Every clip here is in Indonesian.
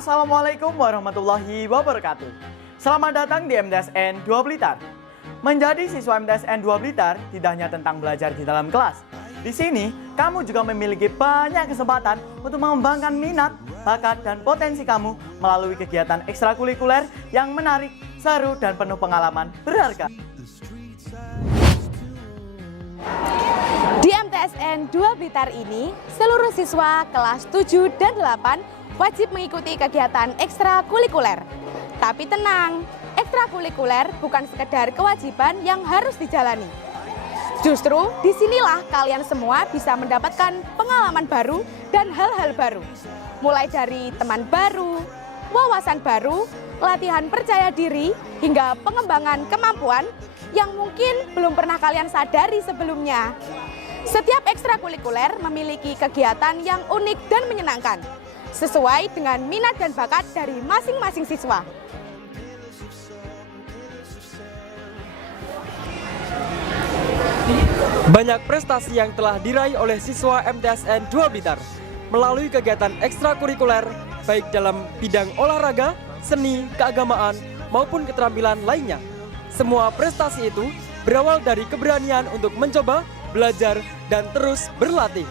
Assalamualaikum warahmatullahi wabarakatuh. Selamat datang di MTSN 2 Blitar. Menjadi siswa MTSN 2 Blitar tidak hanya tentang belajar di dalam kelas. Di sini, kamu juga memiliki banyak kesempatan untuk mengembangkan minat, bakat, dan potensi kamu melalui kegiatan ekstrakurikuler yang menarik, seru, dan penuh pengalaman berharga. Di MTSN 2 Blitar ini, seluruh siswa kelas 7 dan 8 wajib mengikuti kegiatan ekstrakurikuler. Tapi tenang, ekstrakurikuler bukan sekedar kewajiban yang harus dijalani. Justru disinilah kalian semua bisa mendapatkan pengalaman baru dan hal-hal baru. Mulai dari teman baru, wawasan baru, latihan percaya diri, hingga pengembangan kemampuan yang mungkin belum pernah kalian sadari sebelumnya. Setiap ekstrakurikuler memiliki kegiatan yang unik dan menyenangkan, sesuai dengan minat dan bakat dari masing-masing siswa. Banyak prestasi yang telah diraih oleh siswa MTSN 2 Blitar melalui kegiatan ekstrakurikuler baik dalam bidang olahraga, seni, keagamaan, maupun keterampilan lainnya. Semua prestasi itu berawal dari keberanian untuk mencoba, belajar, dan terus berlatih.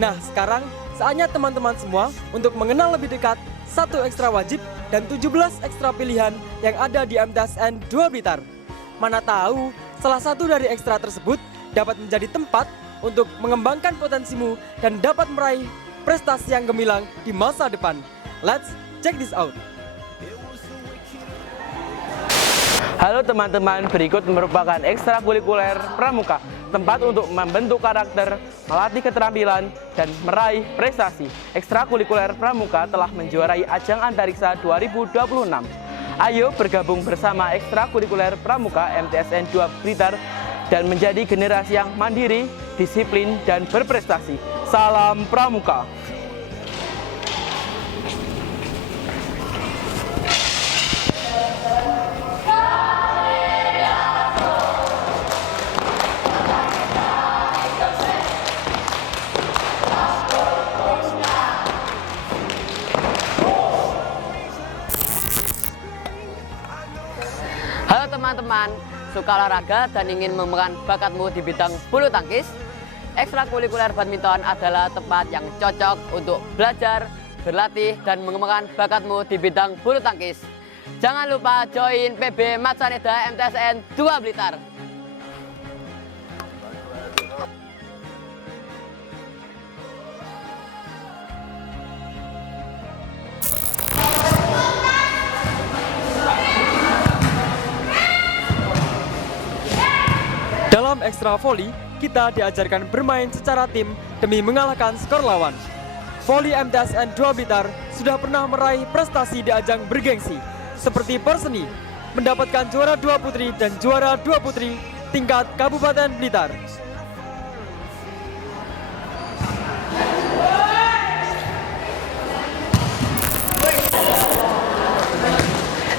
Nah, sekarang saatnya teman-teman semua untuk mengenal lebih dekat 1 ekstra wajib dan 17 ekstra pilihan yang ada di MTSN 2 Blitar. Mana tahu salah satu dari ekstra tersebut dapat menjadi tempat untuk mengembangkan potensimu dan dapat meraih prestasi yang gemilang di masa depan. Let's check this out. Halo teman-teman, berikut merupakan ekstrakurikuler pramuka, tempat untuk membentuk karakter, melatih keterampilan, dan meraih prestasi. Ekstrakurikuler pramuka telah menjuarai ajang antariksa 2026. Ayo bergabung bersama ekstrakurikuler pramuka MTSN 2 Blitar dan menjadi generasi yang mandiri, disiplin, dan berprestasi. Salam pramuka! Halo teman-teman, suka olahraga dan ingin mengembangkan bakatmu di bidang bulu tangkis? Ekstrakurikuler badminton adalah tempat yang cocok untuk belajar, berlatih, dan mengembangkan bakatmu di bidang bulu tangkis. Jangan lupa join PB Matsaneda MTSN 2 Blitar. Dalam ekstra voli, kita diajarkan bermain secara tim demi mengalahkan skor lawan. Voli MTSN 2 Blitar sudah pernah meraih prestasi di ajang bergengsi, seperti Perseni, mendapatkan juara 2 putri dan juara 2 putri tingkat Kabupaten Blitar.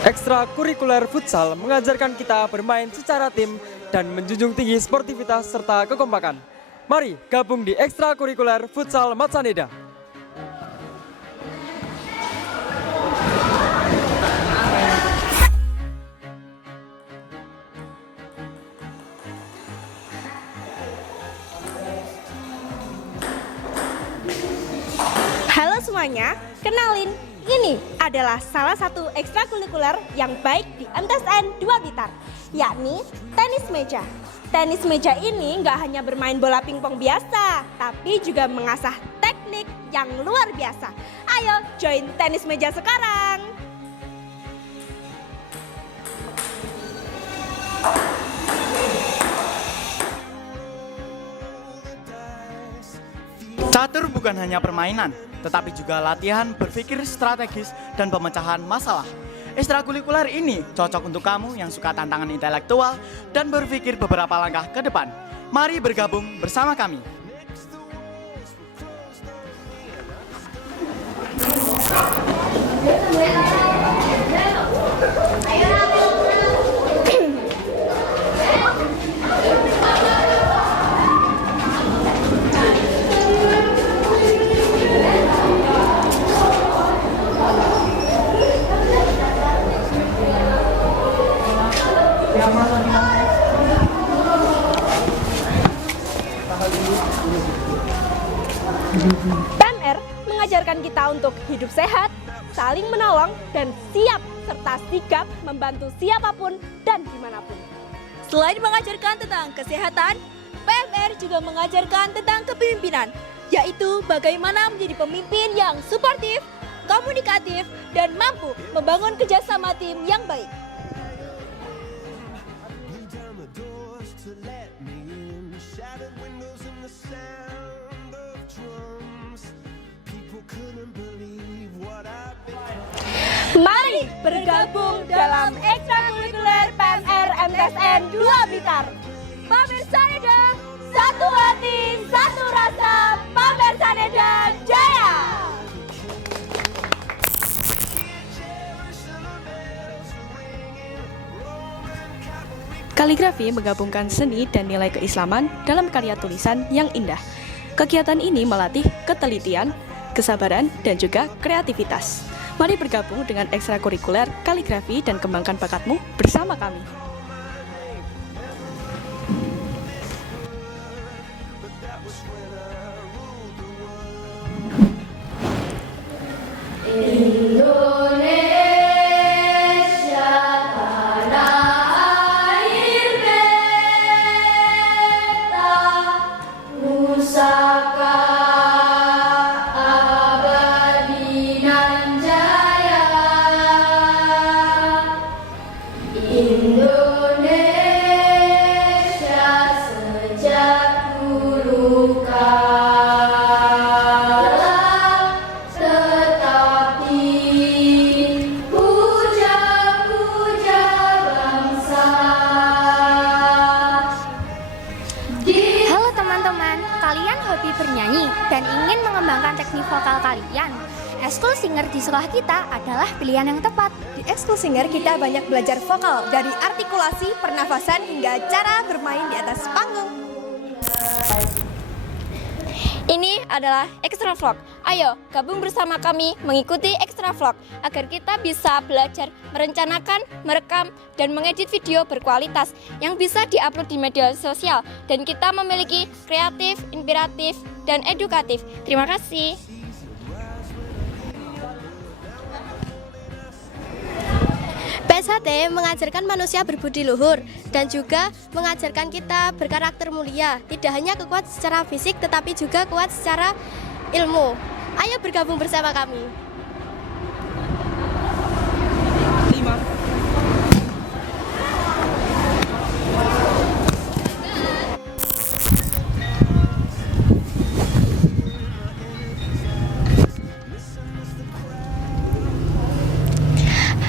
Ekstrakurikuler futsal mengajarkan kita bermain secara tim dan menjunjung tinggi sportivitas serta kekompakan. Mari gabung di ekstrakurikuler futsal Matsaneda. Halo semuanya, kenalin, ini adalah salah satu ekstrakurikuler yang baik di MTSN 2 Blitar, yakni tenis meja. Tenis meja ini nggak hanya bermain bola pingpong biasa, tapi juga mengasah teknik yang luar biasa. Ayo join tenis meja sekarang. Catur bukan hanya permainan, tetapi juga latihan berpikir strategis dan pemecahan masalah. Ekstrakurikuler ini cocok untuk kamu yang suka tantangan intelektual dan berpikir beberapa langkah ke depan. Mari bergabung bersama kami. PMR mengajarkan kita untuk hidup sehat, saling menolong, dan siap serta sigap membantu siapapun dan dimanapun. Selain mengajarkan tentang kesehatan, PMR juga mengajarkan tentang kepemimpinan, yaitu bagaimana menjadi pemimpin yang suportif, komunikatif, dan mampu membangun kerjasama tim yang baik. Mari bergabung dalam ekstrakurikuler PMR MTSN 2 Blitar. Pamirsaneda, satu hati, satu rasa, Pamirsaneda Jaya! Kaligrafi menggabungkan seni dan nilai keislaman dalam karya tulisan yang indah. Kegiatan ini melatih ketelitian, kesabaran, dan juga kreativitas. Mari bergabung dengan ekstrakurikuler kaligrafi dan kembangkan bakatmu bersama kami. Halo teman-teman, kalian hobi bernyanyi dan ingin mengembangkan teknik vokal kalian? Ekskul Singer di sekolah kita adalah pilihan yang tepat. Di Ekskul Singer kita banyak belajar vokal, dari artikulasi, pernafasan, hingga cara bermain di atas panggung. Ini adalah Extra Vlog. Ayo gabung bersama kami mengikuti Extra Vlog agar kita bisa belajar merencanakan, merekam, dan mengedit video berkualitas yang bisa diupload di media sosial, dan kita memiliki kreatif, inspiratif, dan edukatif. Terima kasih. PSHT mengajarkan manusia berbudi luhur dan juga mengajarkan kita berkarakter mulia. Tidak hanya kuat secara fisik tetapi juga kuat secara ilmu. Ayo bergabung bersama kami.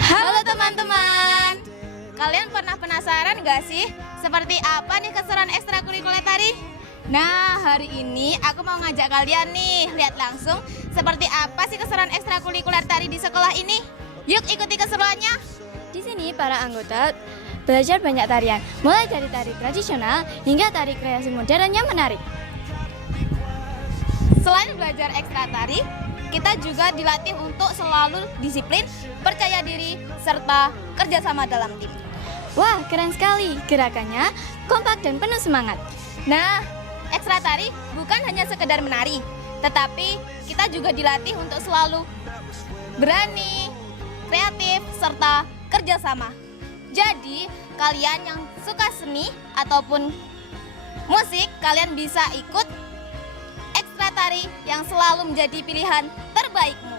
Halo teman-teman, kalian pernah penasaran gak sih seperti apa nih keseruan ekstrakurikuler tari? Nah, hari ini aku mau ngajak kalian nih lihat langsung seperti apa sih keseruan ekstrakurikuler tari di sekolah ini. Yuk ikuti keseruannya. Di sini para anggota belajar banyak tarian, mulai dari tari tradisional hingga tari kreasi modern yang menarik. Selain belajar ekstra tari, kita juga dilatih untuk selalu disiplin, percaya diri, serta kerjasama dalam tim. Wah, keren sekali. Gerakannya kompak dan penuh semangat. Nah, ekstra tari bukan hanya sekedar menari, tetapi kita juga dilatih untuk selalu berani, kreatif, serta kerjasama. Jadi, kalian yang suka seni ataupun musik, kalian bisa ikut ekstra tari yang selalu menjadi pilihan terbaikmu.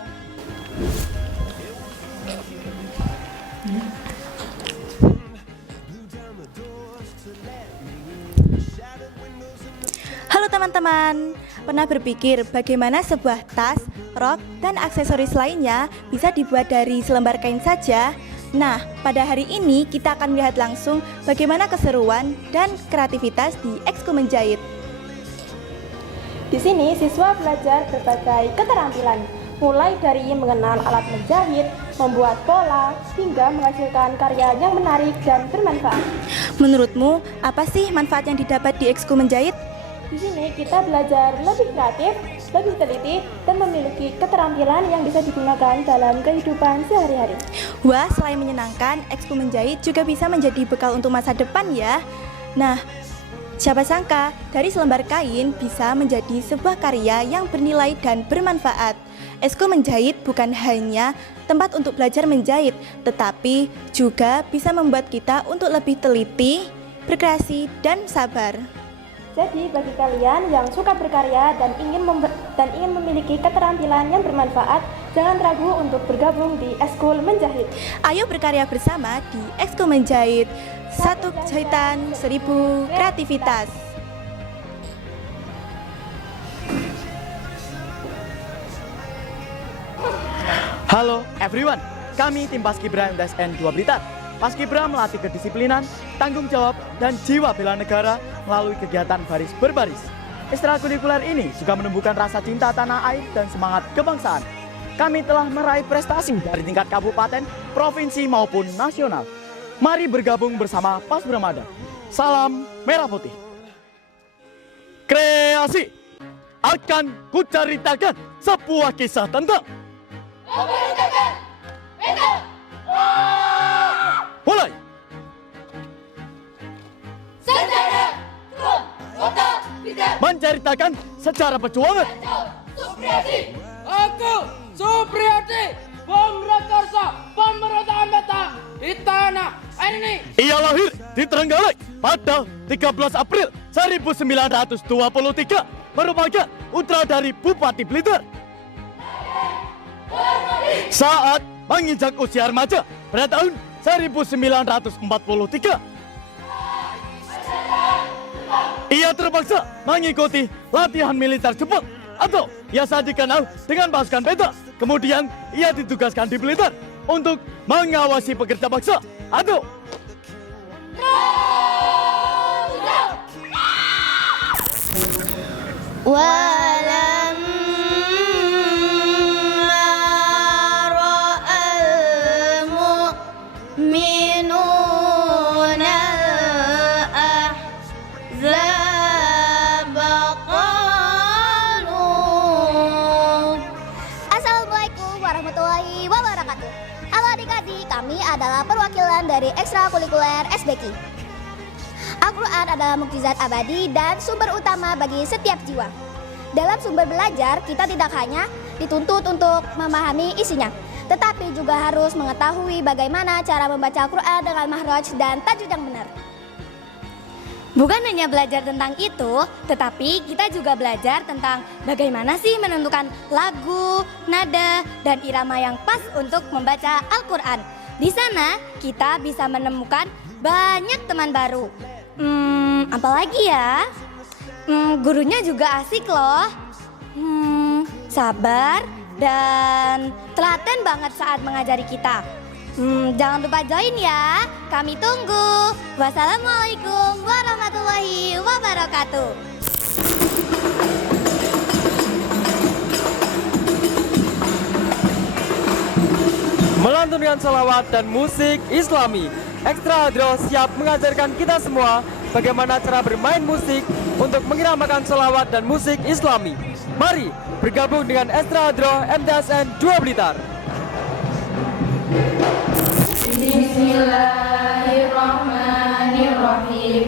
Halo teman-teman, pernah berpikir bagaimana sebuah tas, rok, dan aksesoris lainnya bisa dibuat dari selembar kain saja? Nah, pada hari ini kita akan melihat langsung bagaimana keseruan dan kreativitas di Ekskul Menjahit. Di sini siswa belajar berbagai keterampilan, mulai dari mengenal alat menjahit, membuat pola, hingga menghasilkan karya yang menarik dan bermanfaat. Menurutmu, apa sih manfaat yang didapat di Ekskul Menjahit? Di sini kita belajar lebih kreatif, lebih teliti, dan memiliki keterampilan yang bisa digunakan dalam kehidupan sehari-hari. Wah, selain menyenangkan, ekskul menjahit juga bisa menjadi bekal untuk masa depan ya. Nah, siapa sangka dari selembar kain bisa menjadi sebuah karya yang bernilai dan bermanfaat. Ekskul menjahit bukan hanya tempat untuk belajar menjahit, tetapi juga bisa membuat kita untuk lebih teliti, berkreasi, dan sabar. Jadi bagi kalian yang suka berkarya dan ingin memiliki keterampilan yang bermanfaat, jangan ragu untuk bergabung di Ekskul Menjahit. Ayo berkarya bersama di Ekskul Menjahit. Satu jahitan, 1000 kreativitas. Halo everyone, kami tim Paskibra MTSN 2 Blitar. Paskibra melatih kedisiplinan, tanggung jawab, dan jiwa bela negara melalui kegiatan baris berbaris. Ekstrakurikuler ini juga menumbuhkan rasa cinta tanah air dan semangat kebangsaan. Kami telah meraih prestasi dari tingkat kabupaten, provinsi maupun nasional. Mari bergabung bersama Pasbramada. Salam Merah Putih. Kreasi akan kuceritakan sebuah kisah tentang mulai. Menceritakan sejarah perjuangan Aku Supriyadi, Bung Rekarsa, pemberontakan Beta di tanah air ini. Ia lahir di Trenggalek pada 13 April 1923, merupakan putra dari Bupati Blitar. Saat menginjak usia remaja pada tahun 1943, ia terpaksa mengikuti latihan militer Jepang atau biasa dikenal dengan pasukan Beta. Kemudian ia ditugaskan di Blitar untuk mengawasi pekerja paksa atau Assalamualaikum warahmatullahi wabarakatuh. Halo adik-adik, kami adalah perwakilan dari ekstrakurikuler SBK. Al-Quran adalah mukjizat abadi dan sumber utama bagi setiap jiwa. Dalam sumber belajar, kita tidak hanya dituntut untuk memahami isinya, tetapi juga harus mengetahui bagaimana cara membaca Al-Quran dengan makhraj dan tajwid yang benar. Bukan hanya belajar tentang itu, tetapi kita juga belajar tentang bagaimana sih menentukan lagu, nada, dan irama yang pas untuk membaca Al-Quran. Di sana kita bisa menemukan banyak teman baru. Apalagi ya? Gurunya juga asik loh. Sabar dan telaten banget saat mengajari kita. Jangan lupa join ya. Kami tunggu. Wassalamualaikum warahmatullahi wabarakatuh. Melantunkan salawat dan musik Islami, Ekstra Hadro siap mengajarkan kita semua bagaimana cara bermain musik untuk mengiramakan salawat dan musik Islami. Mari bergabung dengan Ekstra Hadro MTSN 2 Blitar. Bismillahirrahmanirrahim.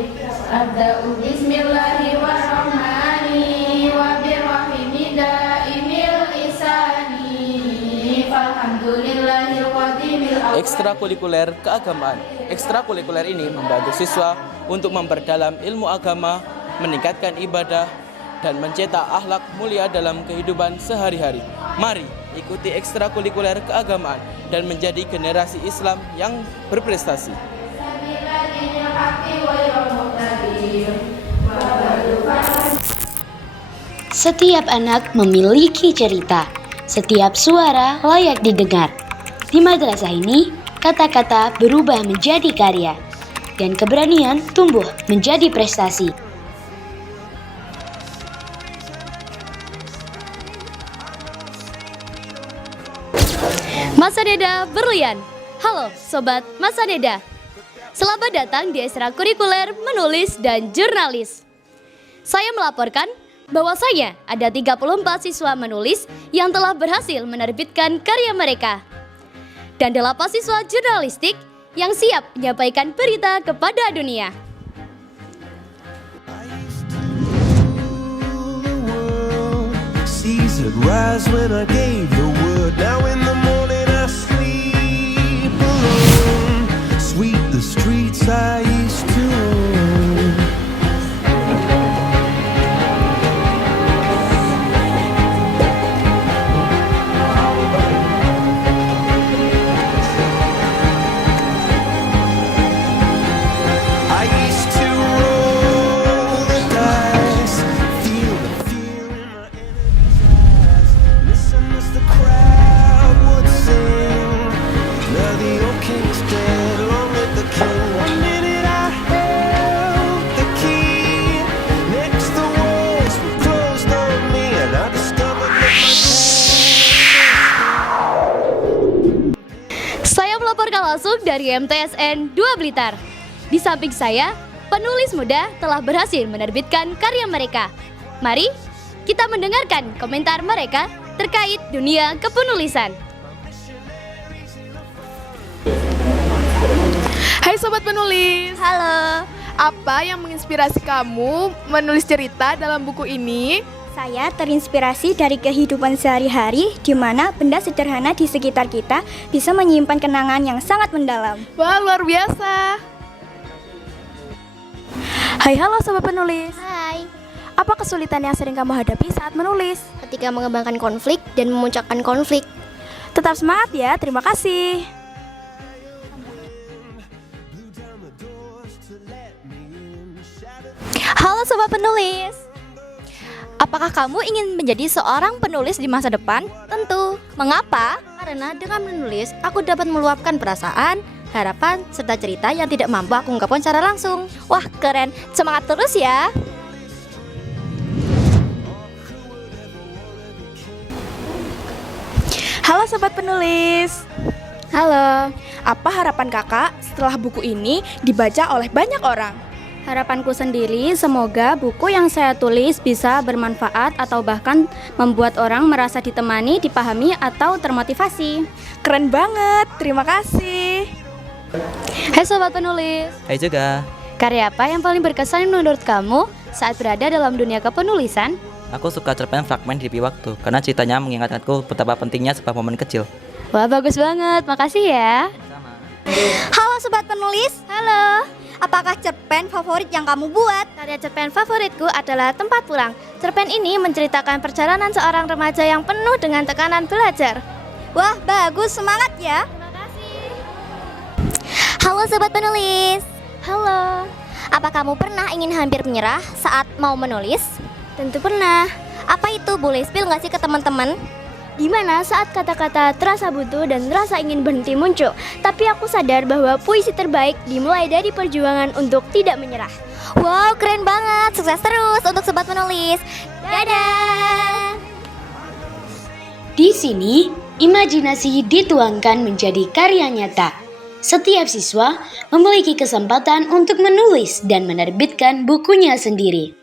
Abda'u bismillahirrahmanirrahim wa birrahimi daimil isani. Falhamdulillahil qadimil awal. Ekstrakurikuler keagamaan. Ekstrakurikuler ini membantu siswa untuk memperdalam ilmu agama, meningkatkan ibadah, dan mencetak akhlak mulia dalam kehidupan sehari-hari. Mari ikuti ekstrakurikuler keagamaan dan menjadi generasi Islam yang berprestasi. Setiap anak memiliki cerita, setiap suara layak didengar. Di madrasah ini, kata-kata berubah menjadi karya, dan keberanian tumbuh menjadi prestasi. Masa Neda berlian. Halo Sobat Masa Neda. Selamat datang di ekstrakurikuler menulis dan jurnalis. Saya melaporkan bahwasanya ada 34 siswa menulis yang telah berhasil menerbitkan karya mereka. Dan 8 siswa jurnalistik yang siap menyampaikan berita kepada dunia. Caesar rise when I gave the word. Now in the morning I sleep alone. Sweep the streets I used to own. I used to roll the dice, feel the fear in my enemy's eyes. Listen as the crowd would sing. Now the old king's dead, long live the king. One minute I held the key, next the walls were closed on me, and I discovered that Saya melaporkan langsung dari MTSN 2 Blitar. Di samping saya, penulis muda telah berhasil menerbitkan karya mereka. Mari kita mendengarkan komentar mereka terkait dunia kepenulisan. Hai Sobat Penulis. Halo, Apa yang menginspirasi kamu menulis cerita dalam buku ini? saya terinspirasi dari kehidupan sehari-hari di mana benda sederhana di sekitar kita bisa menyimpan kenangan yang sangat mendalam. Wah, luar biasa. Hai, halo Sobat Penulis. Hai, Apa kesulitan yang sering kamu hadapi saat menulis? ketika mengembangkan konflik dan memuncakkan konflik. Tetap semangat ya, terima kasih. Halo Sobat Penulis. Apakah kamu ingin menjadi seorang penulis di masa depan? Tentu. Mengapa? Karena dengan menulis, aku dapat meluapkan perasaan, harapan, serta cerita yang tidak mampu aku ungkapkan secara langsung. Wah, keren. Semangat terus ya. Halo Sobat Penulis. Halo. Apa harapan kakak setelah buku ini dibaca oleh banyak orang? Harapanku sendiri, semoga buku yang saya tulis bisa bermanfaat atau bahkan membuat orang merasa ditemani, dipahami, atau termotivasi. Keren banget, terima kasih. Hai Sobat Penulis. Hai juga. Karya apa yang paling berkesan menurut kamu saat berada dalam dunia kepenulisan? Aku suka cerpen fragmen di waktu karena ceritanya mengingatkanku betapa pentingnya sebuah momen kecil. Wah, bagus banget. Makasih ya. Halo Sobat Penulis. Halo. Apakah cerpen favorit yang kamu buat? Karya cerpen favoritku adalah Tempat Pulang. Cerpen ini menceritakan perjalanan seorang remaja yang penuh dengan tekanan belajar. Wah, bagus, semangat ya. Terima kasih. Halo Sobat Penulis. Halo. Apa kamu pernah ingin hampir menyerah saat mau menulis? Tentu pernah. Apa itu? Boleh spill nggak sih ke teman-teman? Gimana saat kata-kata terasa butuh dan rasa ingin berhenti muncul? Tapi aku sadar bahwa puisi terbaik dimulai dari perjuangan untuk tidak menyerah. Wow, keren banget. Sukses terus untuk Sobat Penulis. Dadah. Di sini, imajinasi dituangkan menjadi karya nyata. Setiap siswa memiliki kesempatan untuk menulis dan menerbitkan bukunya sendiri.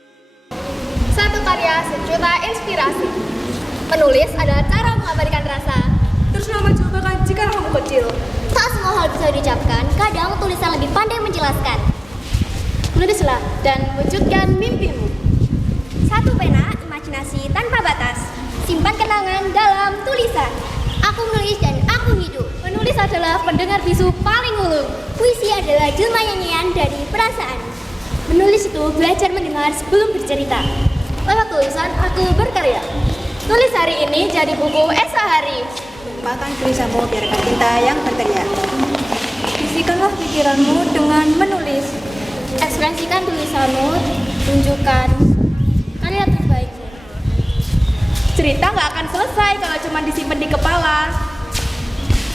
Satu karya sejuta inspirasi. Menulis adalah cara mengabadikan rasa. Terus nama cobakan jika kamu kecil. Tak semua hal bisa diucapkan, kadang tulisan lebih pandai menjelaskan. Menulislah dan wujudkan mimpimu. Satu pena, imajinasi tanpa batas. Simpan kenangan dalam tulisan. Aku menulis dan aku hidup. Menulis adalah pendengar bisu paling ulung. Puisi adalah jelma nyanyian dari perasaan. Menulis itu belajar mendengar sebelum bercerita. Lewat tulisan, aku berkarya. Tulis hari ini jadi buku esok hari. Lupakan tulisanmu, biarkan cinta yang berteriak. Isikanlah pikiranmu dengan menulis. Ekspresikan tulisanmu, tunjukkan karya terbaikmu. Cerita nggak akan selesai kalau cuma disimpan di kepala.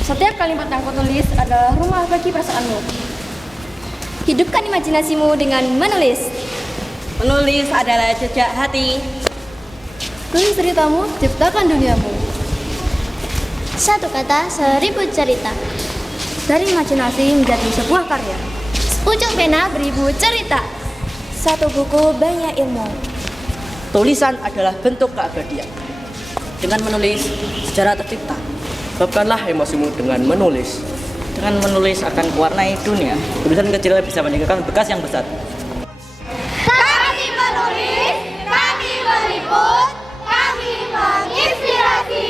Setiap kalimat yang kau tulis adalah rumah bagi perasaanmu. Hidupkan imajinasimu dengan menulis. Menulis adalah jejak hati. Tulis ceritamu, ciptakan duniamu. Satu kata, 1000 cerita. Dari imajinasi menjadi sebuah karya. Ujung pena 1000 cerita. Satu buku banyak ilmu. Tulisan adalah bentuk keabadian. Dengan menulis, sejarah tercipta. Sebabkanlah emosimu dengan menulis. Dengan menulis akan mewarnai dunia. Tulisan kecil bisa meninggalkan bekas yang besar. Kami menulis, kami meliput, kami menginspirasi.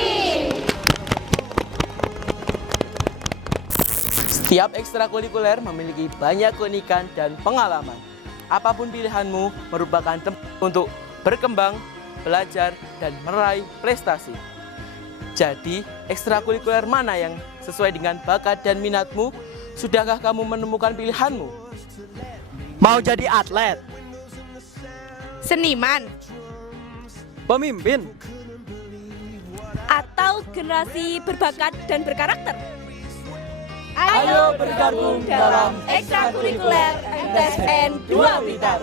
Setiap ekstrakurikuler memiliki banyak keunikan dan pengalaman. Apapun pilihanmu merupakan tempat untuk berkembang, belajar, dan meraih prestasi. Jadi, ekstrakurikuler mana yang sesuai dengan bakat dan minatmu? Sudahkah kamu menemukan pilihanmu? Mau jadi atlet, Seniman, Pemimpin, atau generasi berbakat dan berkarakter? Ayo bergabung dalam ekstrakurikuler MTSN 2 Blitar.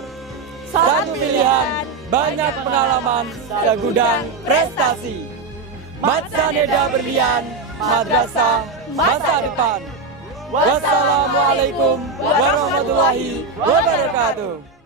Satu pilihan, banyak pengalaman, segudang prestasi. Matsaneda Berlian, Madrasah Masa Depan. Wassalamualaikum warahmatullahi wabarakatuh.